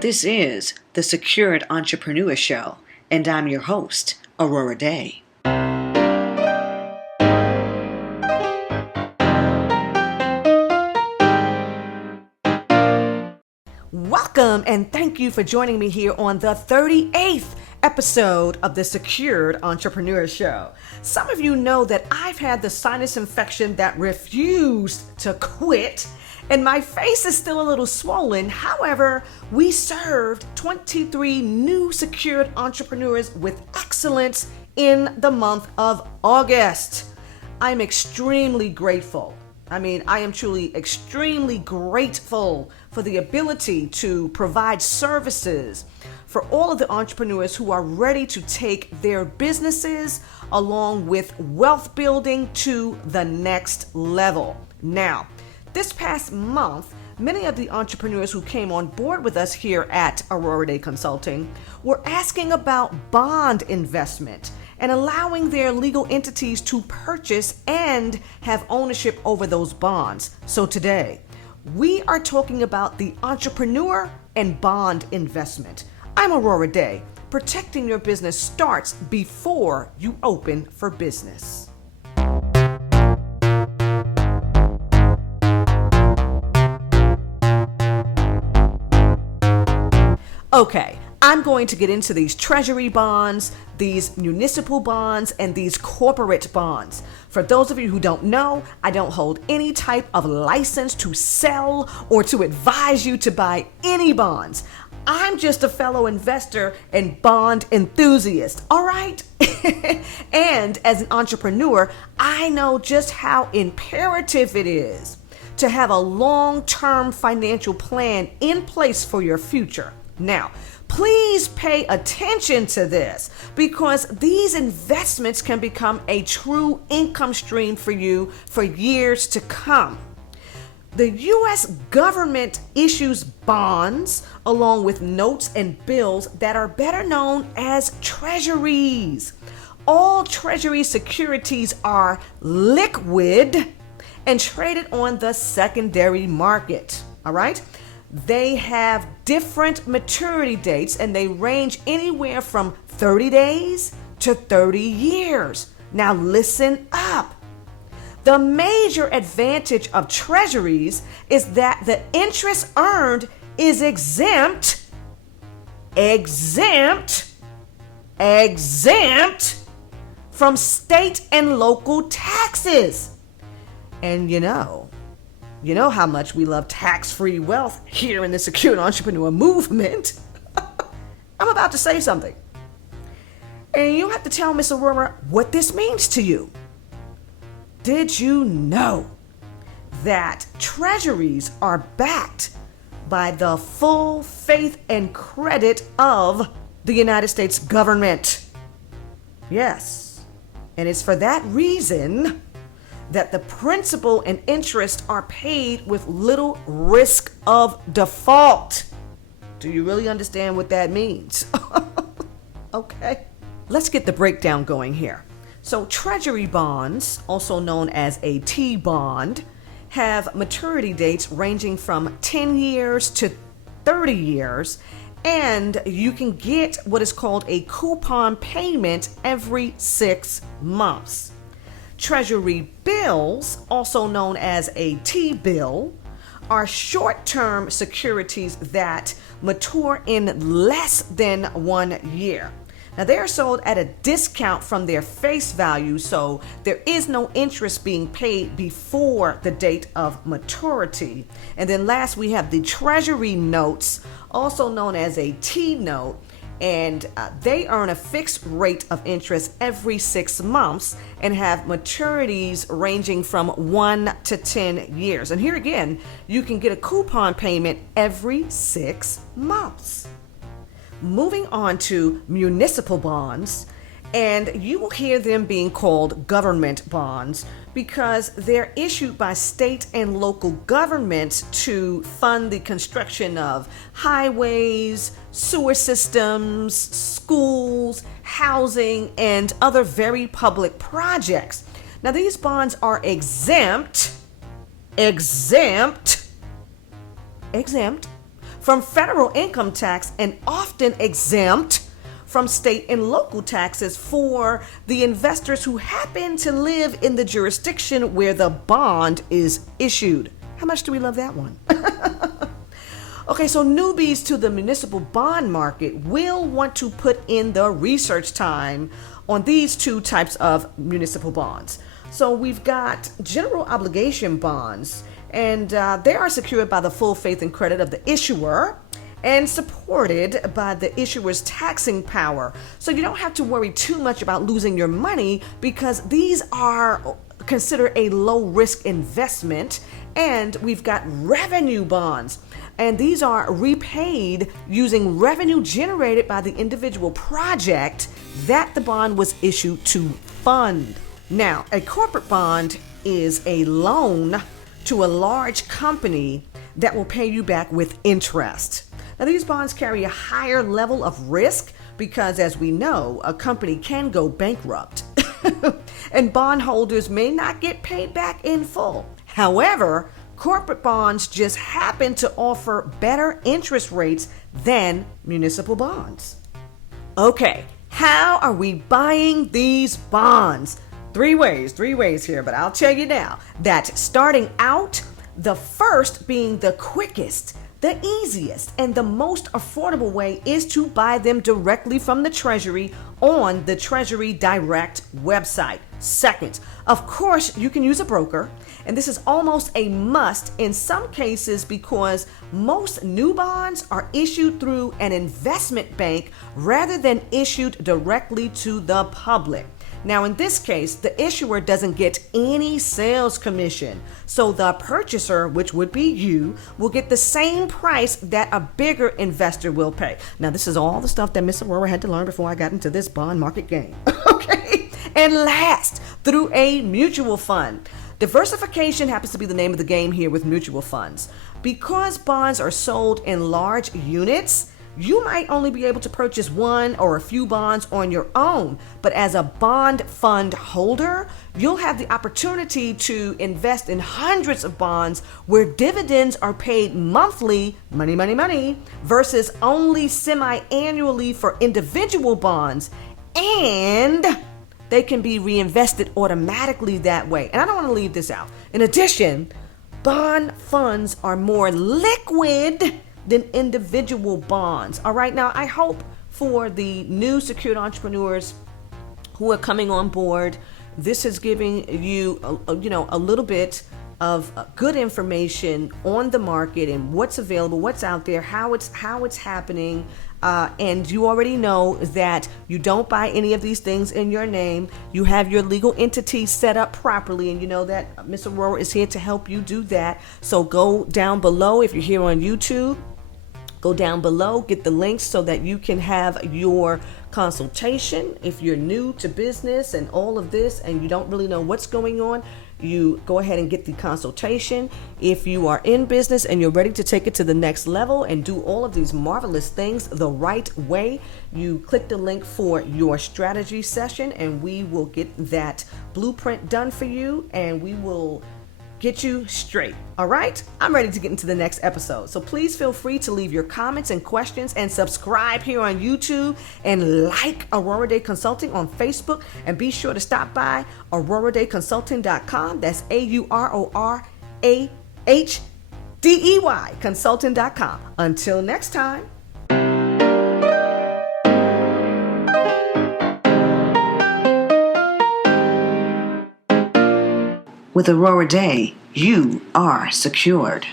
This is the Secured Entrepreneur Show, and I'm your host, Aurorah Dey. Welcome and thank you for joining me here on the 38th episode of the Secured Entrepreneur Show. Some of you know that I've had the sinus infection that refused to quit, and my face is still a little swollen. However, we served 23 new secured entrepreneurs with excellence in the month of August. I'm extremely grateful. I am truly extremely grateful for the ability to provide services for all of the entrepreneurs who are ready to take their businesses along with wealth building to the next level. Now, this past month, many of the entrepreneurs who came on board with us here at Aurorah Dey Consulting were asking about bond investment and allowing their legal entities to purchase and have ownership over those bonds. So today, we are talking about the entrepreneur and bond investment. I'm Aurorah Dey. Protecting your business starts before you open for business. Okay, I'm going to get into these Treasury bonds, these municipal bonds, and these corporate bonds. For those of you who don't know, I don't hold any type of license to sell or to advise you to buy any bonds. I'm just a fellow investor and bond enthusiast, all right? And as an entrepreneur, I know just how imperative it is to have a long-term financial plan in place for your future. Now, please pay attention to this because these investments can become a true income stream for you for years to come. The U.S. government issues bonds along with notes and bills that are better known as treasuries. All treasury securities are liquid and traded on the secondary market, all right? They have different maturity dates and they range anywhere from 30 days to 30 years. Now listen up. The major advantage of treasuries is that the interest earned is exempt from state and local taxes. And you know how much we love tax-free wealth here in the Secured Entrepreneur movement. I'm about to say something. And you have to tell Miss Aurorah what this means to you. Did you know that treasuries are backed by the full faith and credit of the United States government? Yes. And it's for that reason that the principal and interest are paid with little risk of default. Do you really understand what that means? Okay, let's get the breakdown going here. So Treasury bonds, also known as a T-bond, have maturity dates ranging from 10 years to 30 years, and you can get what is called a coupon payment every 6 months. Treasury bills, also known as a T-bill, are short-term securities that mature in less than 1 year. Now, they are sold at a discount from their face value, so there is no interest being paid before the date of maturity. And then last, we have the Treasury Notes, also known as a T-note, and they earn a fixed rate of interest every 6 months and have maturities ranging from 1 to 10 years. And here again, you can get a coupon payment every 6 months. Moving on to municipal bonds, and you will hear them being called government bonds because they're issued by state and local governments to fund the construction of highways, sewer systems, schools, housing, and other very public projects. Now, these bonds are exempt from federal income tax and often exempt from state and local taxes for the investors who happen to live in the jurisdiction where the bond is issued. How much do we love that one? Okay, so newbies to the municipal bond market will want to put in the research time on these two types of municipal bonds. So we've got general obligation bonds, and they are secured by the full faith and credit of the issuer and supported by the issuer's taxing power. So you don't have to worry too much about losing your money because these are considered a low risk investment. And we've got revenue bonds, and these are repaid using revenue generated by the individual project that the bond was issued to fund. Now, a corporate bond is a loan to a large company that will pay you back with interest. Now, these bonds carry a higher level of risk because, as we know, a company can go bankrupt and bondholders may not get paid back in full. However, corporate bonds just happen to offer better interest rates than municipal bonds. Okay, how are we buying these bonds? Three ways here, but I'll tell you now that starting out, the first being the quickest, the easiest, and the most affordable way is to buy them directly from the Treasury on the Treasury Direct website. Second, of course, you can use a broker, and this is almost a must in some cases because most new bonds are issued through an investment bank rather than issued directly to the public. Now, in this case, the issuer doesn't get any sales commission. So the purchaser, which would be you, will get the same price that a bigger investor will pay. Now, this is all the stuff that Miss Aurorah had to learn before I got into this bond market game. Okay. And last, through a mutual fund. Diversification happens to be the name of the game here with mutual funds. Because bonds are sold in large units, you might only be able to purchase one or a few bonds on your own, but as a bond fund holder, you'll have the opportunity to invest in hundreds of bonds where dividends are paid monthly, money, versus only semi-annually for individual bonds, and they can be reinvested automatically that way. And I don't want to leave this out. In addition, bond funds are more liquid than individual bonds. All right, now I hope for the new secured entrepreneurs who are coming on board, this is giving you a little bit of good information on the market and what's available, what's out there, how it's happening. And you already know that you don't buy any of these things in your name. You have your legal entity set up properly, and you know that Miss Aurorah is here to help you do that. So go down below if you're here on YouTube. Go down below, get the links so that you can have your consultation. If you're new to business and all of this and you don't really know what's going on, you go ahead and get the consultation. If you are in business and you're ready to take it to the next level and do all of these marvelous things the right way, you click the link for your strategy session and we will get that blueprint done for you and we will get you straight. All right, I'm ready to get into the next episode. So please feel free to leave your comments and questions and subscribe here on YouTube and like Aurorah Dey Consulting on Facebook, and be sure to stop by AurorahDeyConsulting.com. That's AurorahDey Consulting.com. Until next time. With Aurorah Dey, you are secured.